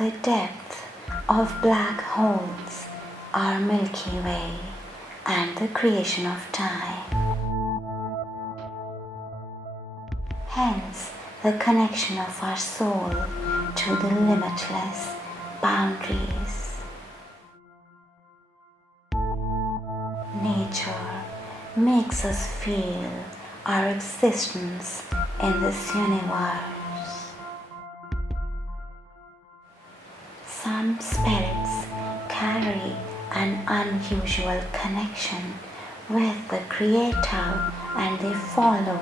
The depth of black holes, our Milky Way, and the creation of time. Hence, the connection of our soul to the limitless boundaries. Nature makes us feel our existence in this universe. Some spirits carry an unusual connection with the Creator, and they follow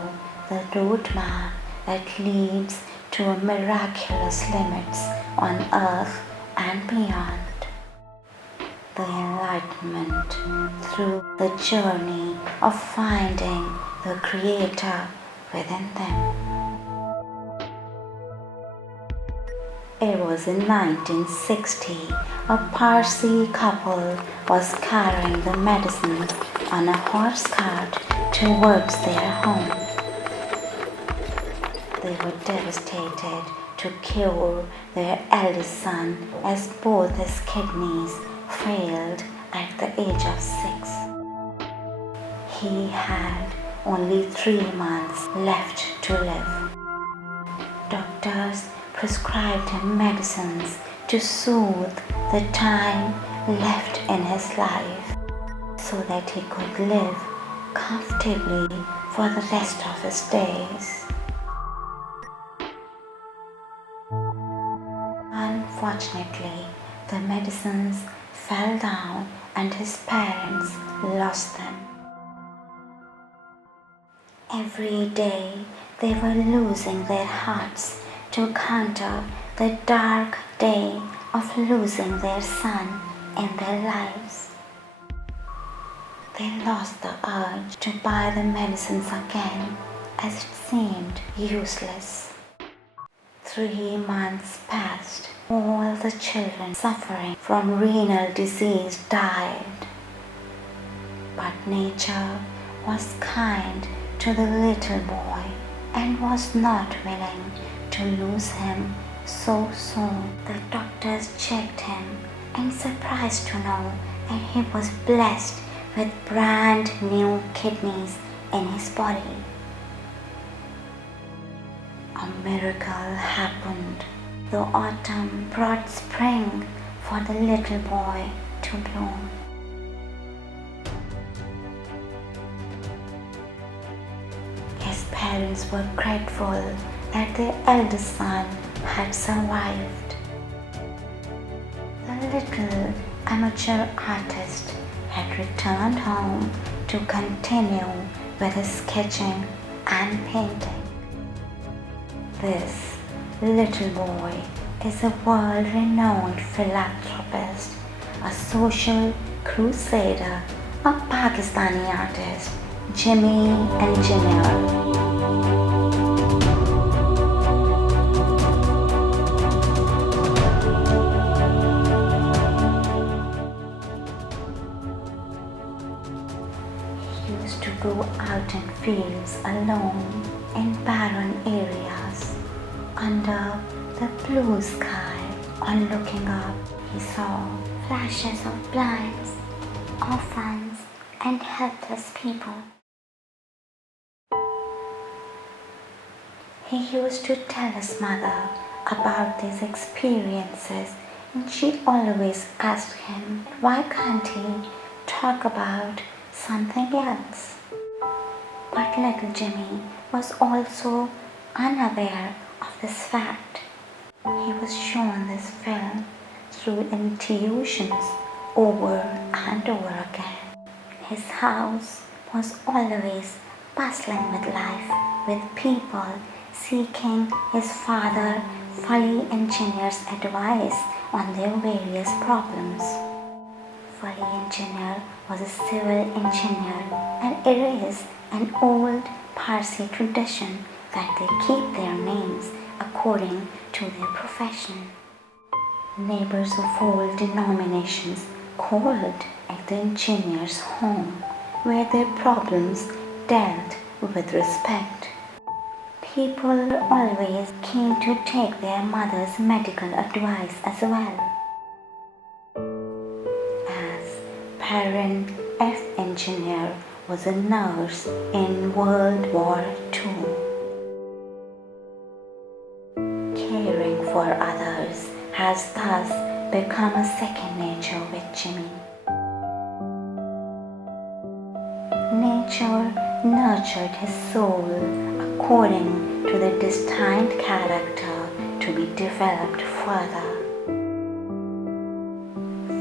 the roadmap that leads to miraculous limits on earth and beyond. The enlightenment through the journey of finding the Creator within them. It was in 1960, a Parsi couple was carrying the medicines on a horse cart towards their home. They were devastated to cure their eldest son, as both his kidneys failed at the age of 6. He had only 3 months left to live. Doctors prescribed him medicines to soothe the time left in his life so that he could live comfortably for the rest of his days. Unfortunately, the medicines fell down and his parents lost them. Every day they were losing their hearts to counter the dark day of losing their son in their lives. They lost the urge to buy the medicines again, as it seemed useless. 3 months passed. All the children suffering from renal disease died. But nature was kind to the little boy and was not willing to lose him so soon. The doctors checked him and surprised to know that he was blessed with brand new kidneys in his body. A miracle happened. The autumn brought spring for the little boy to bloom. His parents were grateful that their eldest son had survived. The little amateur artist had returned home to continue with his sketching and painting. This little boy is a world-renowned philanthropist, a social crusader, a Pakistani artist, Jimmy Engineer. To go out in fields alone in barren areas. Under the blue sky, on looking up, he saw flashes of blinds, orphans, and helpless people. He used to tell his mother about these experiences, and she always asked him, why can't he talk about something else? But little Jimmy was also unaware of this fact. He was shown this film through intuitions over and over again. His house was always bustling with life, with people seeking his father Fully Engineer's advice on their various problems. Fully Engineer was a civil engineer, and it is an old Parsi tradition that they keep their names according to their profession. Neighbors of all denominations called at the engineer's home, where their problems dealt with respect. People were always keen to take their mother's medical advice as well. As parent F engineer was a nurse in World War II. Caring for others has thus become a second nature with Jimmy. Nature nurtured his soul according to the destined character to be developed further.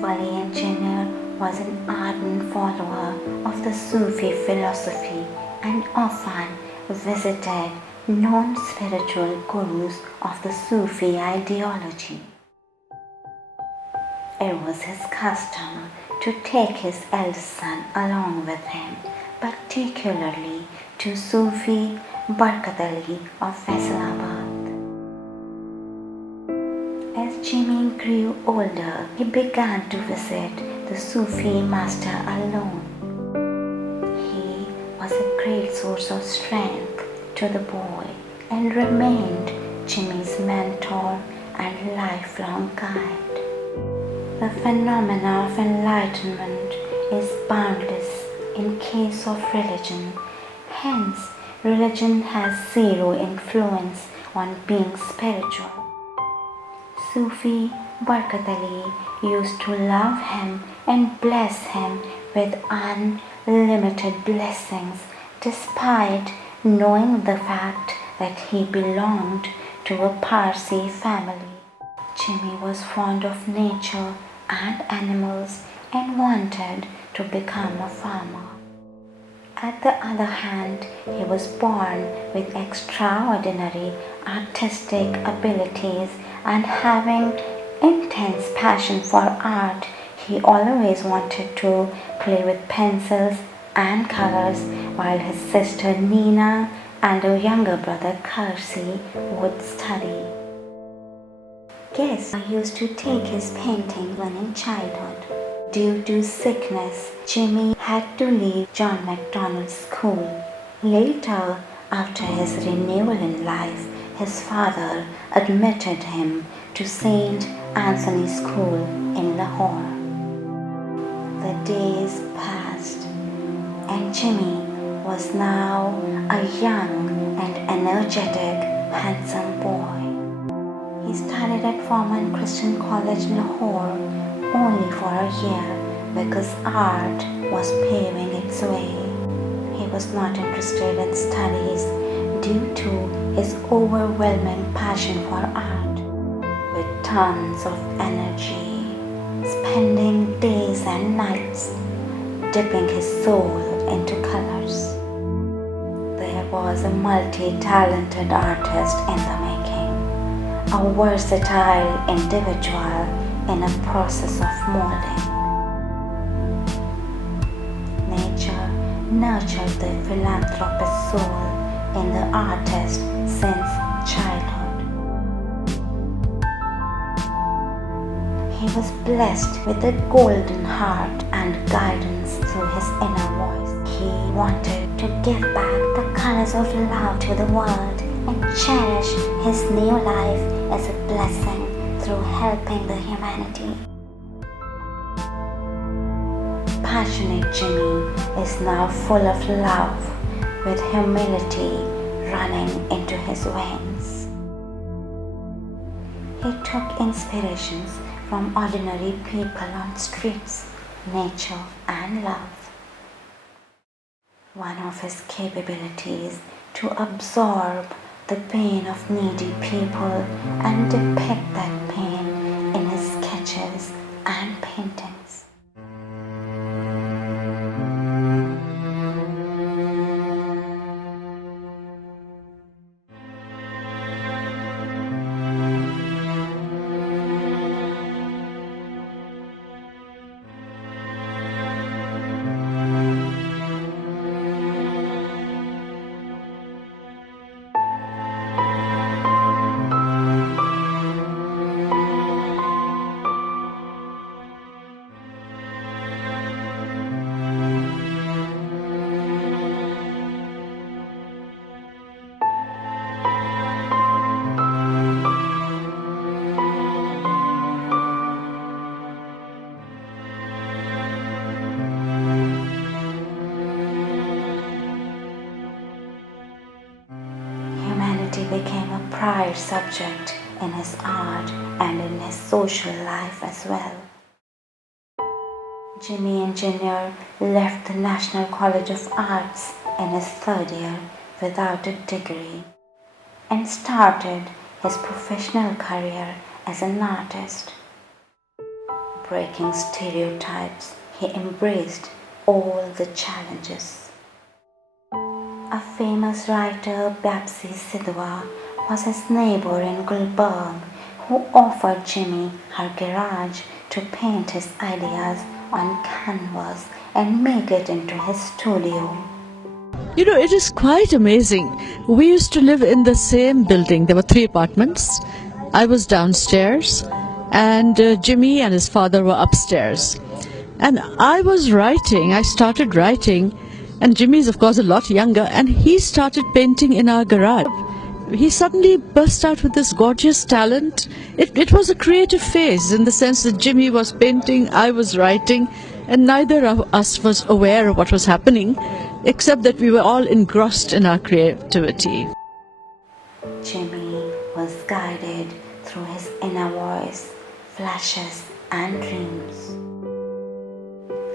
Fully Engineer was an ardent follower of the Sufi philosophy and often visited known spiritual gurus of the Sufi ideology. It was his custom to take his eldest son along with him, particularly to Sufi Barkat Ali of Faisalabad. As Jimmy grew older, he began to visit the Sufi master alone. He was a great source of strength to the boy and remained Jimmy's mentor and lifelong guide. The phenomena of enlightenment is boundless in case of religion. Hence, religion has zero influence on being spiritual. Sufi Barkat Ali used to love him and bless him with unlimited blessings despite knowing the fact that he belonged to a Parsi family. Jimmy was fond of nature and animals and wanted to become a farmer. At the other hand, he was born with extraordinary artistic abilities and having intense passion for art. He always wanted to play with pencils and colors while his sister Nina and her younger brother Karsi would study. Guests used to take his painting when in childhood. Due to sickness, Jimmy had to leave John Macdonald's school. Later, after his renewal in life, his father admitted him to St. Anthony's School in Lahore. The days passed, and Jimmy was now a young and energetic, handsome boy. He studied at Forman Christian College, Lahore, only for a year because art was paving its way. He was not interested in studies due to his overwhelming passion for art. With tons of energy, spending days and nights dipping his soul into colors. There was a multi-talented artist in the making, a versatile individual in a process of molding. Nature nurtured the philanthropist's soul in the artist since childhood. He was blessed with a golden heart and guidance through his inner voice. He wanted to give back the colors of love to the world and cherish his new life as a blessing through helping the humanity. Passionate Jimmy is now full of love, with humility running into his veins. He took inspirations from ordinary people on streets, nature and love. One of his capabilities to absorb the pain of needy people and depict that pain in his sketches and paintings. became a pride subject in his art and in his social life as well. Jimmy Engineer left the National College of Arts in his third year without a degree and started his professional career as an artist. Breaking stereotypes, he embraced all the challenges. A famous writer, Babsi Sidhwa, was his neighbor in Gulbarg who offered Jimmy her garage to paint his ideas on canvas and make it into his studio. You know, it is quite amazing. We used to live in the same building. There were 3 apartments. I was downstairs and Jimmy and his father were upstairs. And I started writing, and Jimmy is of course a lot younger, and he started painting in our garage. He suddenly burst out with this gorgeous talent. It was a creative phase in the sense that Jimmy was painting, I was writing, and neither of us was aware of what was happening, except that we were all engrossed in our creativity. Jimmy was guided through his inner voice, flashes and dreams.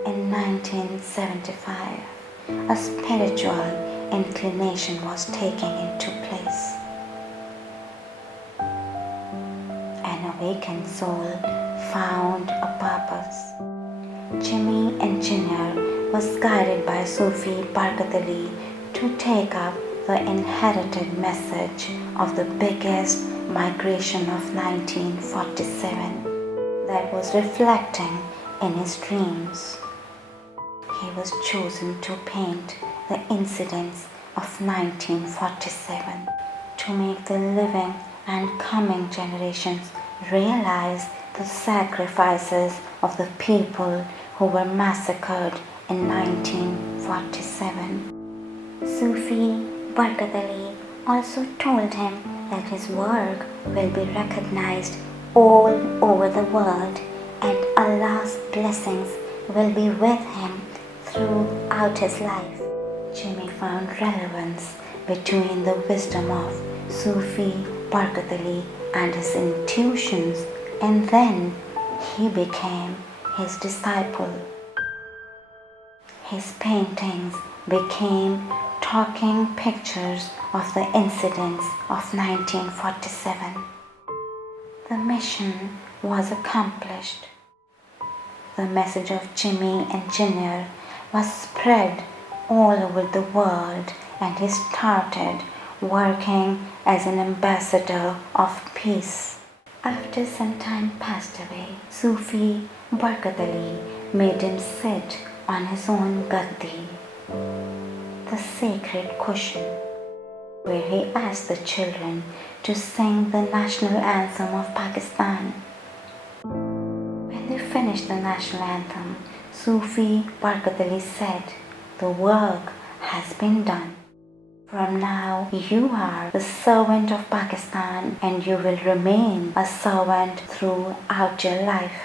In 1975, a spiritual inclination was taken into place. An awakened soul found a purpose. Jimmy Engineer was guided by Sufi Barkatali to take up the inherited message of the biggest migration of 1947 that was reflecting in his dreams. He was chosen to paint the incidents of 1947 to make the living and coming generations realize the sacrifices of the people who were massacred in 1947. Sufi Barkatali also told him that his work will be recognized all over the world and Allah's blessings will be with him throughout his life. Jimmy found relevance between the wisdom of Sufi Barkatali and his intuitions, and then he became his disciple. His paintings became talking pictures of the incidents of 1947. The mission was accomplished. The message of Jimmy Engineer was spread all over the world, and he started working as an ambassador of peace. After some time passed away, Sufi Barkatali made him sit on his own gaddi, the sacred cushion, where he asked the children to sing the national anthem of Pakistan. When they finished the national anthem, Sufi Barkatali said, "The work has been done. From now, you are the servant of Pakistan and you will remain a servant throughout your life."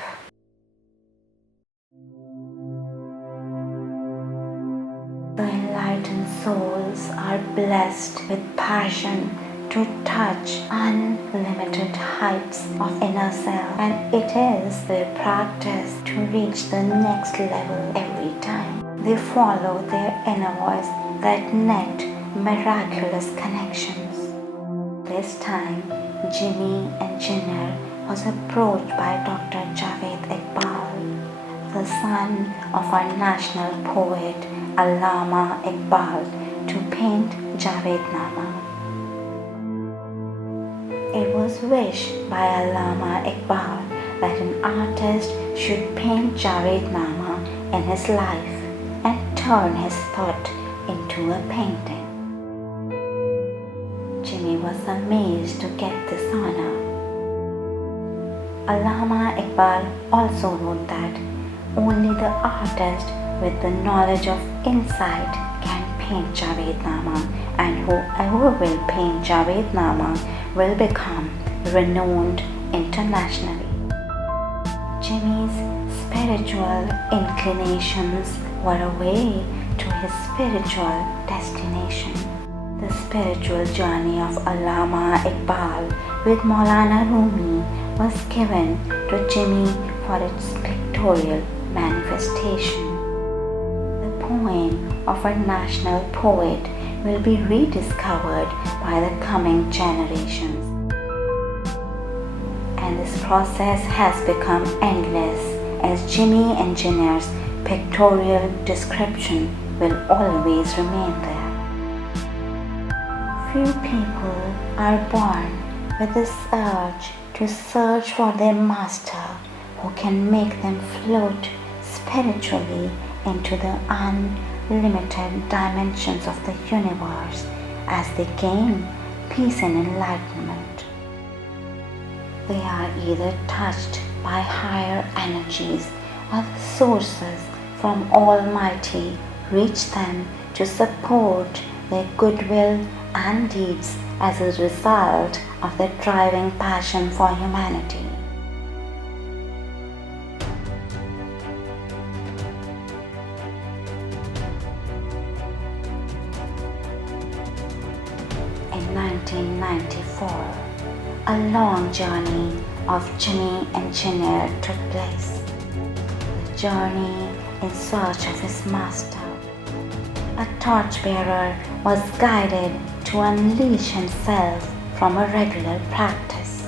The enlightened souls are blessed with passion to touch unlimited heights of inner self, and it is their practice to reach the next level every time they follow their inner voice that knit miraculous connections. This time, Jimmy Engineer was approached by Dr. Javed Iqbal, the son of our national poet Allama Iqbal, to paint Javednama. It was wished by Allama Iqbal that an artist should paint Javednama in his life and turn his thought into a painting. Jimmy was amazed to get this honor. Allama Iqbal also wrote that only the artist with the knowledge of insight can paint Javednama, and whoever will paint Javednama will become renowned internationally. Jimmy's spiritual inclinations were a way to his spiritual destination. The spiritual journey of Allama Iqbal with Maulana Rumi was given to Jimmy for its pictorial manifestation. The poem of our national poet will be rediscovered by the coming generations. And this process has become endless as Jimmy Engineer's pictorial description will always remain there. Few people are born with this urge to search for their master who can make them float spiritually into the unlimited dimensions of the universe as they gain peace and enlightenment. They are either touched by higher energies or the sources from Almighty reach them to support their goodwill and deeds as a result of their driving passion for humanity. In 1994, a long journey of Jimmy Engineer took place. The journey in search of his master. A torchbearer was guided to unleash himself from a regular practice.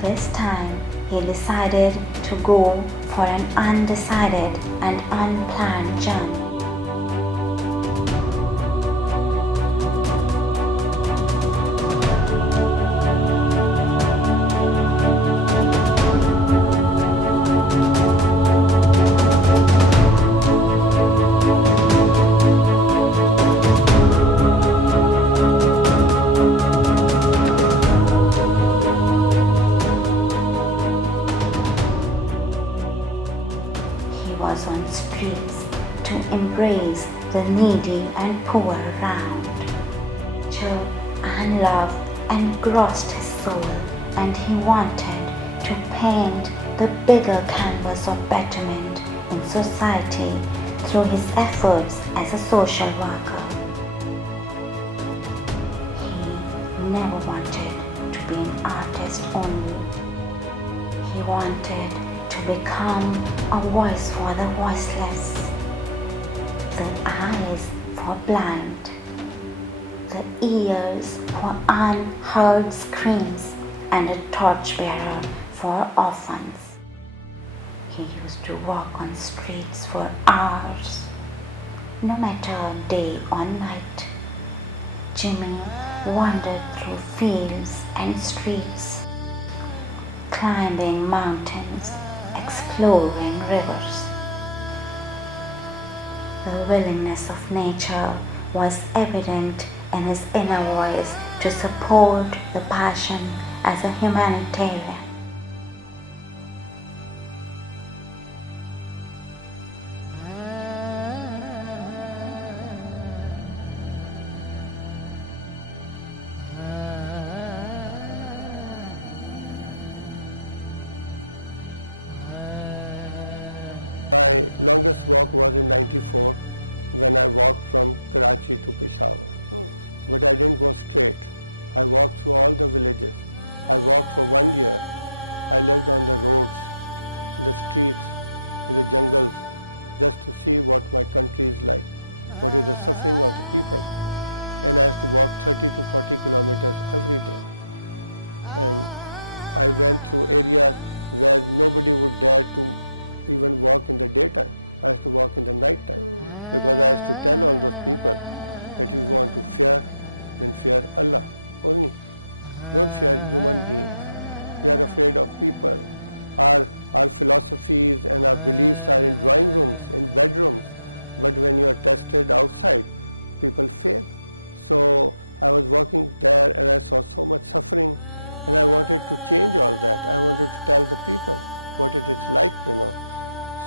This time, he decided to go for an undecided and unplanned journey. On streets to embrace the needy and poor around. Joy and love engrossed his soul, and he wanted to paint the bigger canvas of betterment in society through his efforts as a social worker. He never wanted to be an artist only. He wanted to become a voice for the voiceless, the eyes for blind, the ears for unheard screams, and a torchbearer for orphans. He used to walk on streets for hours, no matter day or night. Jimmy wandered through fields and streets, climbing mountains, exploring rivers. The willingness of nature was evident in his inner voice to support the passion as a humanitarian. My longest walk was in '94 when I walked from Karachi to Peshawar. But I didn't go straight. I walked through all the villages. I walked for 1 year. I lived on the roads, the streets, in the jungles, just to see what my country is like, what is the suffering of the people. And I used to walk 30 to 40 kilometers every day. And I went through areas where nobody would dare to even walk in the daytime. I used to walk in the night time because I used to tell all those people that if you want to fear, then fear Allah only. Don't fear human beings. We are afraid of people. Our philosophies and our beliefs are in drawing rooms, in bedrooms, but when you are tested outside, people fail. So I was walking there and I saw so much suffering, and I wanted to change all that. I wanted to tell the people what it is like,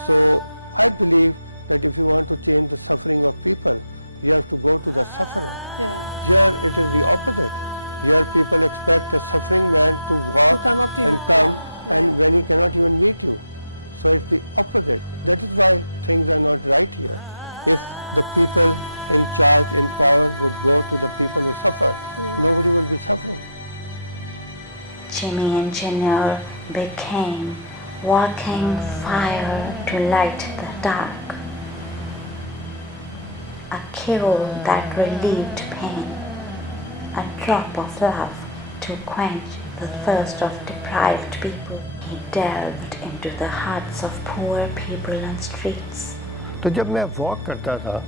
So I believe that if you want to change the suffering of people, you have to go to the sufferer. Yeah. Here it is the opposite. Here people expect the suffering man to walk come up to and you. come, Yeah. and when he cannot even meet you. So it's the opposite. That is why things are not right here. If the people in charge, in power would go to the people who suffer, nobody will be suffering. Jimmy Engineer became walking fire to light the dark, a cure that relieved pain, a drop of love to quench the thirst of deprived people. He delved into the hearts of poor people on streets. तो जब मैं walk करता था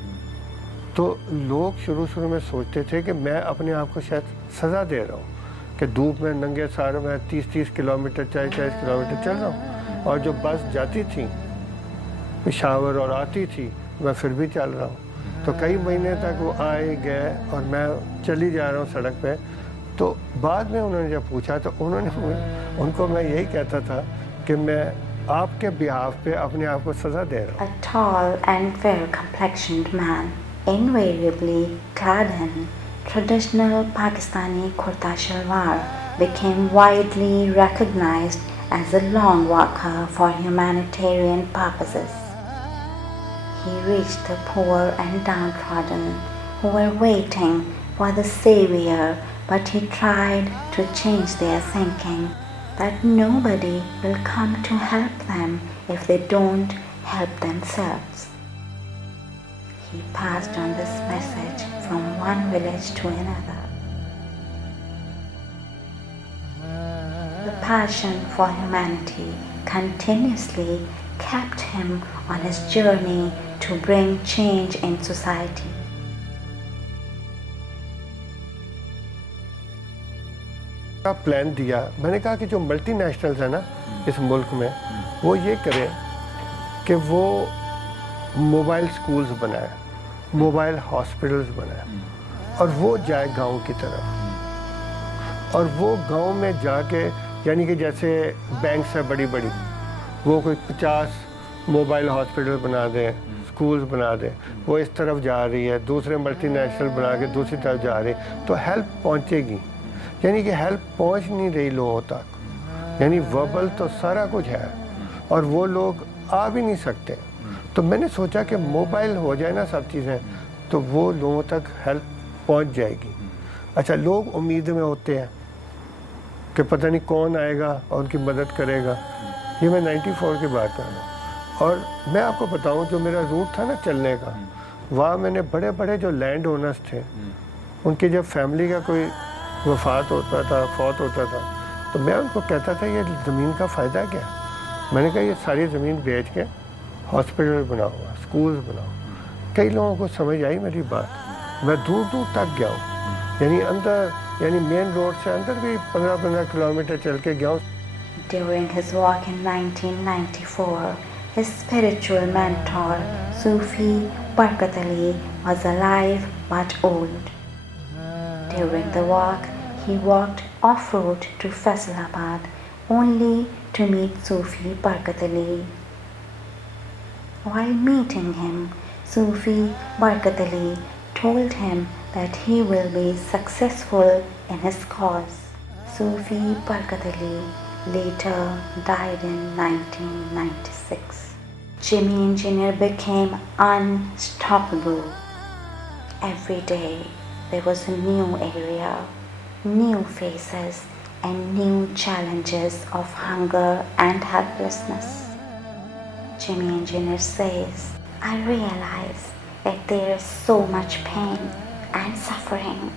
तो लोग शुरू में सोचते थे कि मैं अपने आप को शायद सज़ा दे रहा हूँ कि धूप में नंगे सारों में 30-30 किलोमीटर 40-40 किलोमीटर चल रहा हूँ, और जो बस जाती थी पेशावर और आती थी मैं फिर भी चल रहा हूँ। तो कई महीने तक वो आए गए और मैं चली जा रहा हूँ सड़क पे। तो बाद में उन्होंने जब पूछा तो उनको मैं यही कहता था कि मैं आपके बिहाफ पे अपने आप को सज़ा दे रहा हूँ। A tall and fair-complexioned man, invariably clad in traditional Pakistani kurta shalwar, became widely recognized as a long walker for humanitarian purposes. He reached the poor and downtrodden who were waiting for the savior, but he tried to change their thinking that nobody will come to help them if they don't help themselves. He passed on this message from one village to another. The passion for humanity continuously kept him on his journey to bring change in society. Plan दिया, मैंने कहा कि जो multinationals है ना इस मुल्क में वो ये करें कि वो मोबाइल स्कूल्स बनाए, मोबाइल हॉस्पिटल्स बनाए, और वो जाए गांव की तरफ, और वो गांव में जाके यानी कि जैसे बैंक्स है बड़ी बड़ी, वो कोई 50 मोबाइल हॉस्पिटल बना दें, स्कूल्स बना दें, वो इस तरफ जा रही है, दूसरे मल्टीनेशनल बना के दूसरी तरफ जा रही है, तो हेल्प पहुंचेगी। यानी कि हेल्प पहुंच नहीं रही लोगों तक, यानी वर्बल तो सारा कुछ है और वो लोग आ भी नहीं सकते। तो मैंने सोचा कि मोबाइल हो जाए ना सब चीज़ें, तो वो लोगों तक हेल्प पहुंच जाएगी। अच्छा, लोग उम्मीद में होते हैं कि पता नहीं कौन आएगा और उनकी मदद करेगा। ये मैं 94 की बात कर रहा हूँ, और मैं आपको बताऊँ जो मेरा रूट था ना चलने का, वहाँ मैंने बड़े बड़े जो लैंड ओनर्स थे, उनकी जब फैमिली का कोई वफात होता था, फौत होता था, तो मैं उनको कहता था ये ज़मीन का फ़ायदा क्या है। मैंने कहा ये सारी ज़मीन बेच के हॉस्पिटल बनाओ, स्कूल्स बनाओ। कई लोगों को समझ आई मेरी बात। मैं दूर दूर तक गया हूँ, यानी अंदर, यानी मेन रोड से अंदर भी 15-15 किलोमीटर चल के गया हूँ। During his walk in 1994, his spiritual mentor, Sufi Barkat Ali, was alive but old. During the walk, he walked off-road to Faisalabad only to meet Sufi Barkat Ali. While meeting him, Sufi Barkat Ali told him that he will be successful in his cause. Sufi Barkat Ali later died in 1996. Jimmy Engineer became unstoppable. Every day there was a new area, new faces, and new challenges of hunger and helplessness. Jimmy Engineer says, I realize that there is so much pain and suffering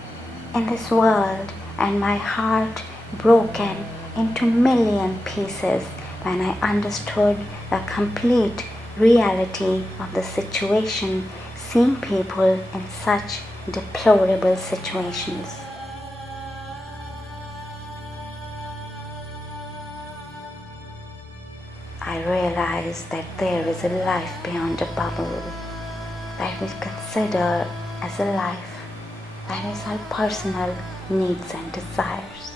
in this world, and my heart broken into million pieces when I understood the complete reality of the situation, seeing people in such deplorable situations. I realize that there is a life beyond a bubble that we consider as a life that is our personal needs and desires.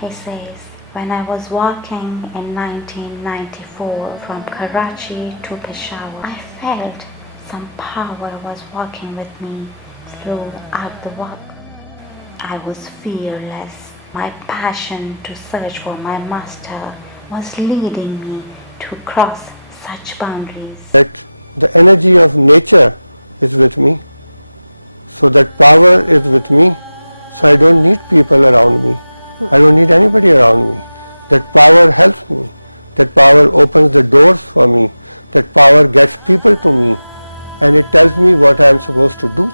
He says, when I was walking in 1994 from Karachi to Peshawar, I felt some power was walking with me throughout the walk. I was fearless. My passion to search for my master was leading me to cross such boundaries. That the energy of nature is with me. So that power is with me. So I don't need people around me. I don't need anybody around me. That power helps me. That power opens the doors for me. That power gets people to me. And it tells me what I am supposed to do.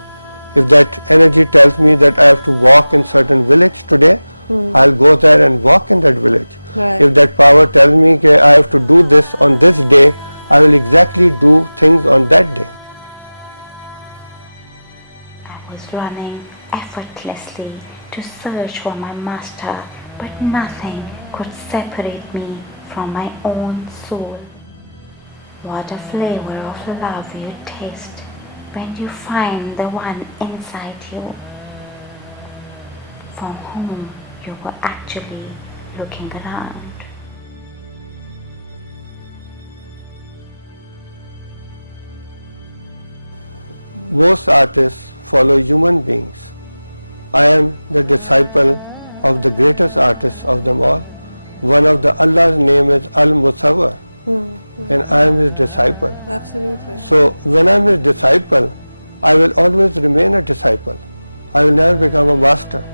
If that energy tells me that I have to walk in certain village today, I'll go there and walk in that village. Right. If that power tells me that I have to do this on this day, I will exactly do things on that day. I was running effortlessly to search for my master, but nothing could separate me from my own soul. What a flavor of love you taste when you find the one inside you from whom you were actually looking around. Most artists follow human beings. I am the disciple of the greatest artist of them all. One of the Allah's name is Al-Musawwir, and I am his disciple. Absolutely. So when I am his disciple, I will always remain a disciple. I will never become a master.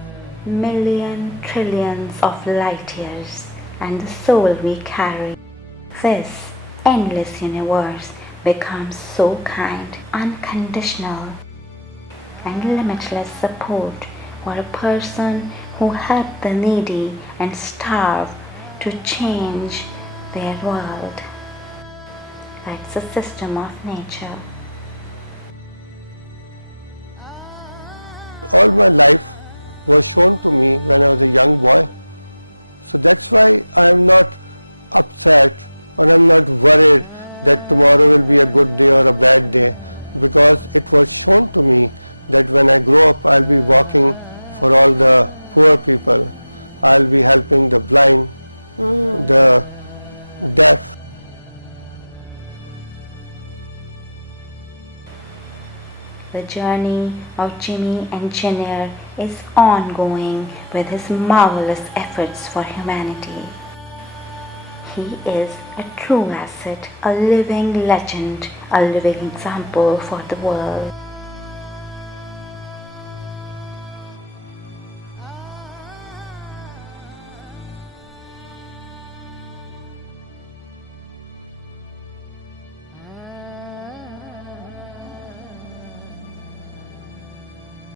Million trillions of light years and the soul we carry. This endless universe becomes so kind, unconditional, and limitless support for a person who helped the needy and starved to change their world. That's the system of nature. All my life was shown to me when I was a young boy. So that's why I am not upset or I am not worried that tomorrow will be a good day or a bad day, because it was shown to me that when I grow up I'll be walking for all the poor people. I'll be helping the blind, the deaf. The journey of Jimmy Engineer is ongoing with his marvelous efforts for humanity. He is a true asset, a living legend, a living example for the world.